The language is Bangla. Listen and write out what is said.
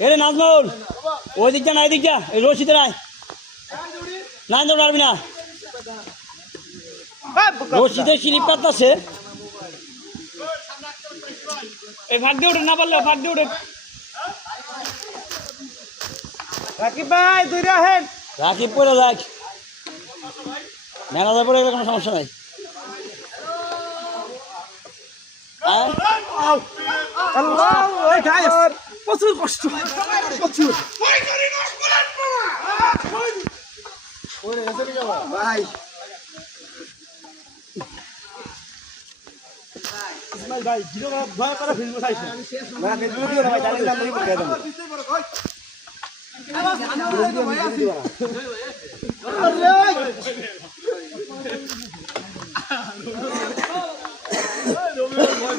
এরে নাজমুল ওই দিক যা না এদিক যা এই রশিদে নাই না তো পারবি না রশিদে স্লিপ কাটতেছে এই ভাগ দিয়ে উঠে না পারলে ভাগ দিয়ে উঠে রাকিব ভাই দুই রাখেন রাকিব পড়ে যাক ম্যানেজার পড়ে গেলে কোনো সমস্যা নাই প্রচুর কষ্ট প্রচুর ভাই ইসমাইল ভাই জিরো ভয় করে ফেসবুক চাইছে না ফেসবুক দিও না ভাই জানি না আমি বলে দেব আরে